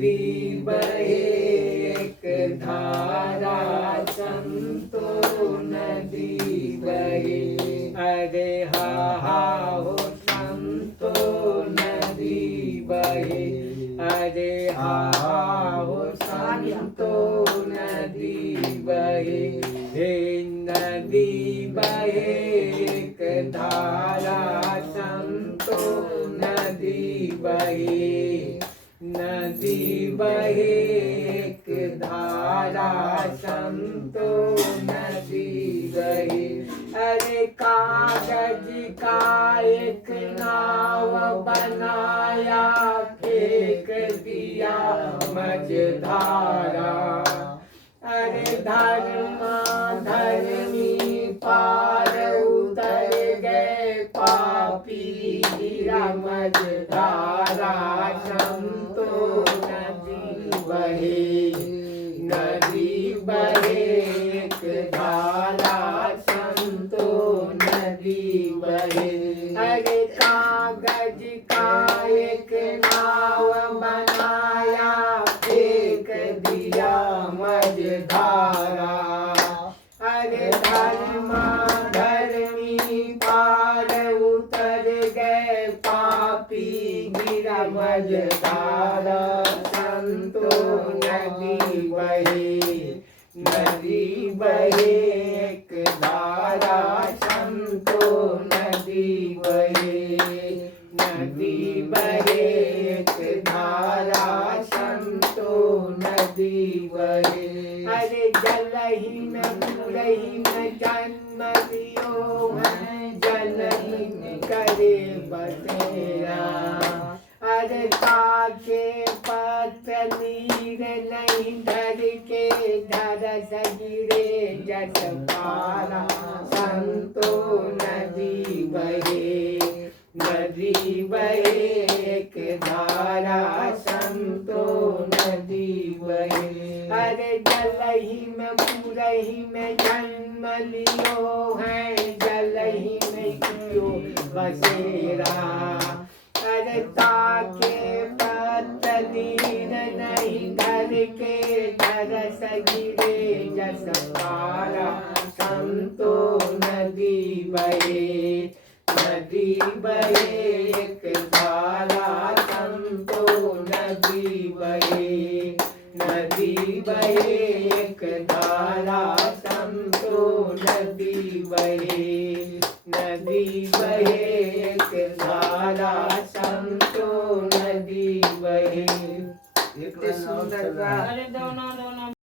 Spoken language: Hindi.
नदी बहे एक धारा संतो नदी बहे। अरे हा हो संतो नदी बहे। अरे हा हो संतो नदी बहे। हे नदी बहे एक धारा संतो नदी बहे। नदी बहे एक धारा संतो नदी बहे। अरे कागज का एक नाव बनाया फेंक दिया मझधारा। अरे धर्मा धर्मी पार उतर गए पापी गिरा मझधारा संतो नदी बहे। नदी बहे एक धारा संतो नदी बहे। अरे कागज का एक नाव बनाया फेंक दिया मझधारा। अरे धर्मा धर्मी पार उतर गए पापी गिरा मझधारा संतो नदी बहे। नदी बहे एक धारा संतो नदी बहे। नदी बहे एक धारा संतो नदी बहे। अरे जलहीन पूरहीन जन्म लियो है जनहीन करे बसेरा। अरे ताके पत्र नीर नहीं धर के धर सगिरे जस पारा संतो नदी बहे। नदी बहे एक धारा संतो नदी बहे। अरे जलही में पूरही में जन्म लियो है जलही में कियो बसेरा। अरे ताके पत्र नीर नहीं धर के धर सगिरे जस पारा संतो नदी बहे। नदी बहे एक धारा संतो नदी बहे। नदी बहे एक धारा संतो नदी बहे। नदी बहे एक धारा संतो नदी बहे। इतने सुंदर का